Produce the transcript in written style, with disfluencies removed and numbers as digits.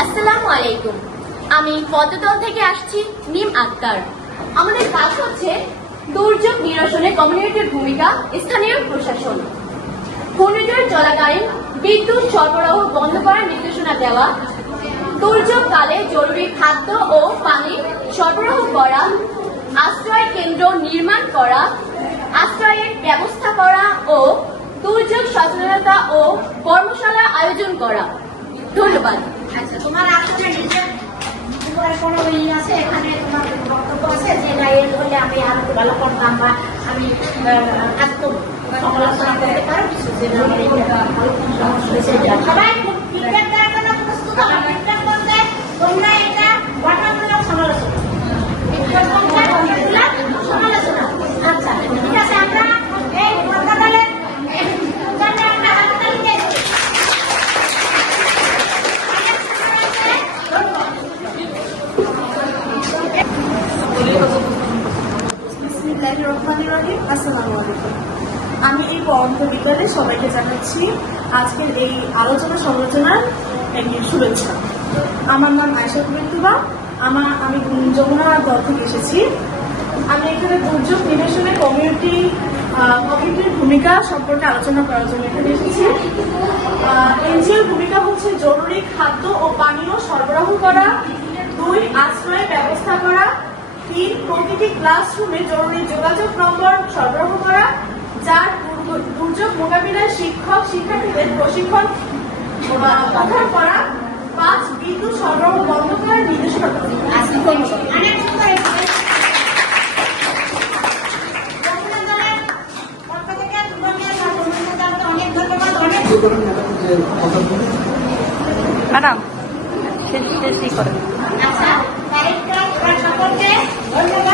আসসালামু আলাইকুম। আমি পদ্মতল থেকে আসছি, নিম আক্তার। আমাদের কাজ হচ্ছে দুর্যোগ নিরসনে কমিউনিটির ভূমিকা, স্থানীয় প্রশাসন। ঘূর্ণিঝড় চলাকালীন বিদ্যুৎ সরবরাহ বন্ধ করার নির্দেশনা দেওয়া, দুর্যোগকালে জরুরি খাদ্য ও পানি সরবরাহ করা, আশ্রয় কেন্দ্র নির্মাণ করা, আশ্রয়ের ব্যবস্থা করা ও দুর্যোগ সচেতনতা ও কর্মশালা আয়োজন করা। ধন্যবাদ। আচ্ছা, তোমার আসলে নিজের তোমার কোনো আছে এখানে তোমার বক্তব্য আছে যে না এর হলে আমি আরো ভালো করতাম বা আমি আত্মসমালোচনা করতে পারো কিছু যে না আমার এটা সবাই ফিডব্যাক দেওয়ার জন্য প্রস্তুত হও। ফিডব্যাক বলতে তোমরা এটা গঠনমূলক সমালোচনা সমালোচনা। আচ্ছা ঠিক আছে, আমরা এই পদ্মতলের আমি এই পরন্ত বিকালে সবাইকে জানাচ্ছি আজকের এই আলোচনা সমালোচনার একটি শুভেচ্ছা। আমার নাম আয়েশা কুবেতুবা। আমি যমুনা দল থেকে এসেছি। আমি এখানে দুর্যোগ নিরসনে কমিউনিটির ভূমিকা সম্পর্কে আলোচনা করার জন্য এখানে এসেছি। এনজিওর ভূমিকা হচ্ছে জরুরি খাদ্য ও পানীয় সরবরাহ করা, 2 আশ্রয়ের ব্যবস্থা করা, 3 প্রতিটি ক্লাসরুমে জরুরি যোগাযোগ নম্বর সরবরাহ করা, 4 দুর্যোগ মোকাবিলায় শিক্ষার্থীদের প্রশিক্ষণ প্রদান করা, 5 বিদ্যুৎ সরবরাহ বন্ধ করার নির্দেশনা ম্যাডাম শেষ করেন। আচ্ছা, সকলকে ধন্যবাদ।